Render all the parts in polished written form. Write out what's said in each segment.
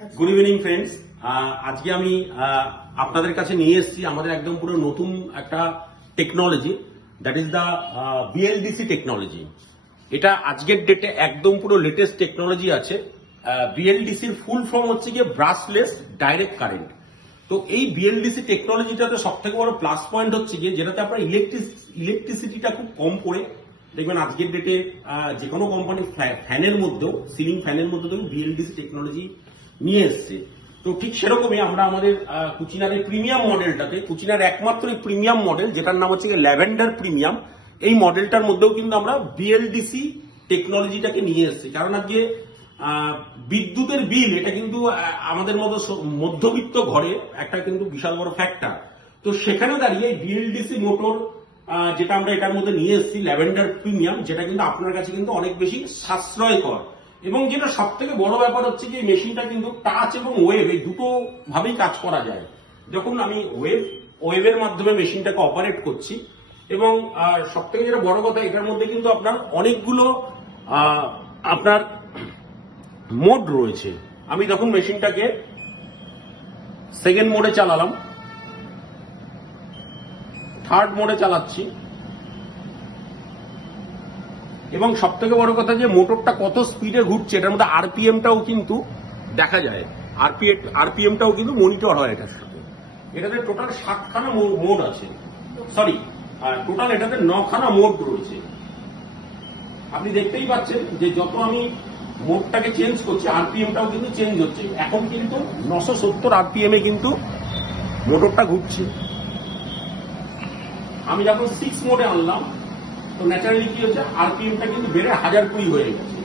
Good evening friends. আজকে আমি আপনাদের কাছে নিয়ে এসেছি আমাদের একদম পুরো নতুন একটা technology, that is the BLDC technology. এটা আজকের ডেটে একদম পুরো লেটেস্ট টেকনোলজি আছে। বিএলডিসির ফুল ফর্ম হচ্ছে গিয়ে ব্রাশলেস ডাইরেক্ট কারেন্ট। তো এই বিএলডিসি টেকনোলজিটাতে সব থেকে বড় প্লাস পয়েন্ট হচ্ছে গিয়ে যেটাতে আপনার ইলেকট্রিসিটিটা খুব কম পড়ে। দেখবেন আজকের ডেটে যে কোনো কোম্পানির ফ্যানের মধ্যেও, সিলিং ফ্যানের মধ্যে দেখুন বিএলডিসি টেকনোলজি নিয়ে এসছে। তো ঠিক সেরকমই আমরা আমাদের কুচিনার এই প্রিমিয়াম মডেলটাতে, কুচিনার একমাত্র প্রিমিয়াম মডেল যেটার নাম হচ্ছে ল্যাভেন্ডার প্রিমিয়াম, এই মডেলটার মধ্যেও কিন্তু আমরা বিএলডিসি টেকনোলজিটাকে নিয়ে এসেছি। কারণ আজকে বিদ্যুতের বিল এটা কিন্তু আমাদের মতো মধ্যবিত্ত ঘরে একটা কিন্তু বিশাল বড় ফ্যাক্টর। তো সেখানে দাঁড়িয়ে বিএলডিসি মোটর যেটা আমরা এটার মধ্যে নিয়ে এসেছি ল্যাভেন্ডার প্রিমিয়াম, যেটা কিন্তু আপনার কাছে কিন্তু অনেক বেশি সাশ্রয়কর। এবং যেটা সব থেকে বড় ব্যাপার হচ্ছে যে মেশিনটা কিন্তু টাচ এবং ওয়েভ এই দুটো ভাবেই কাজ করা যায়। যখন আমি ওয়েভের মাধ্যমে মেশিনটাকে অপারেট করছি, এবং সব থেকে যেটা বড় কথা এটার মধ্যে কিন্তু আপনার অনেকগুলো আপনার মোড রয়েছে। আমি যখন মেশিনটাকে সেকেন্ড মোডে চালালাম, থার্ড মোডে চালাচ্ছি, এবং সব থেকে বড় কথা যে মোটরটা কত স্পিডে ঘুরছে এটার মধ্যে আরপিএমটাও কিন্তু দেখা যায়। আরপিএমটাও কিন্তু মনিটর হয় এটার সাথে। এটাতে টোটাল 7খানা মোড আছে, সরি টোটাল এটাতে 9খানা মোড রয়েছে। আপনি দেখতেই পাচ্ছেন যে যত আমি মোডটাকে চেঞ্জ করছি আরপিএমটাও কিন্তু চেঞ্জ হচ্ছে। এখন কিন্তু 970 আরপিএম এ কিন্তু মোটরটা ঘুরছে। আমি যখন 6 মোডে আনলাম তো ন্যাচারালি কি হচ্ছে, আরপিএমটা কিন্তু বেড়ে 1020 হয়ে গেছে।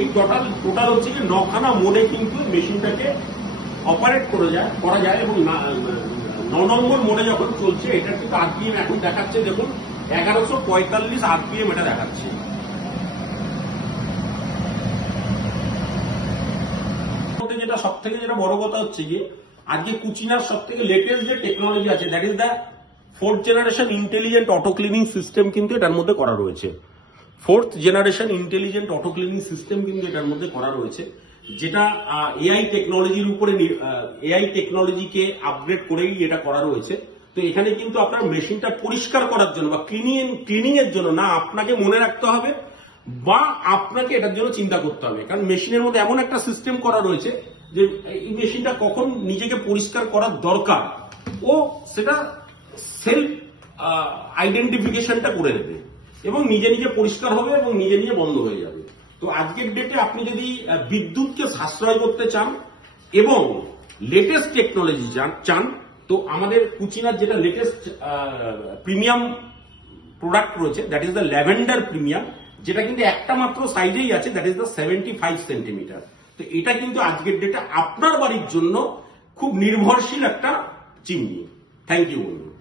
এই টোটাল হচ্ছে কি 9খানা মোডে কিন্তু মেশিনটাকে অপারেট করা যায় এবং 9 নম্বর মোডে যখন চলছে এটার কিন্তু আরপিএম এখন দেখাচ্ছে, দেখুন 1145 আরপিএম এটা দেখাচ্ছে। যেটা সব থেকে যেটা বড় কথা হচ্ছে যে আজকে কুচিনার সব থেকে লেটেস্ট যে টেকনোলজি আছে, that is the 4th generation intelligent auto cleaning system কিন্তু এটার মধ্যে করা রয়েছে। 4th generation intelligent auto cleaning system কিন্তু এটার মধ্যে করা রয়েছে, যেটা এআই টেকনোলজির উপরে, এআই টেকনোলজিকে আপগ্রেড করেই এটা করা রয়েছে। তো এখানে কিন্তু আপনার মেশিনটা পরিষ্কার করার জন্য বা ক্লিনিং এর জন্য না আপনাকে মনে রাখতে হবে বা আপনাকে এটার জন্য চিন্তা করতে হবে, কারণ মেশিনের মধ্যে এমন একটা সিস্টেম করা রয়েছে যে এই মেশিনটা কখন নিজেকে পরিষ্কার করার দরকার ও সেটা সেলফ আইডেন্টিফিকেশনটা করে নেবে এবং নিজে নিজে পরিষ্কার হবে এবং নিজে নিজে বন্ধ হয়ে যাবে। তো আজকের ডেটে আপনি যদি বিদ্যুৎকে সাশ্রয় করতে চান এবং লেটেস্ট টেকনোলজি চান, তো আমাদের কুচিনার যেটা লেটেস্ট প্রিমিয়াম প্রোডাক্ট রয়েছে, that is the lavender premium, যেটা কিন্তু একটা মাত্র সাইজেই আছে, দ্যাট ইজ দ্য 75 সেন্টিমিটার। তো এটা কিন্তু আজকের ডেটে আপনার বাড়ির জন্য খুব নির্ভরশীল একটা চিমনি। থ্যাংক ইউ বন্ধু।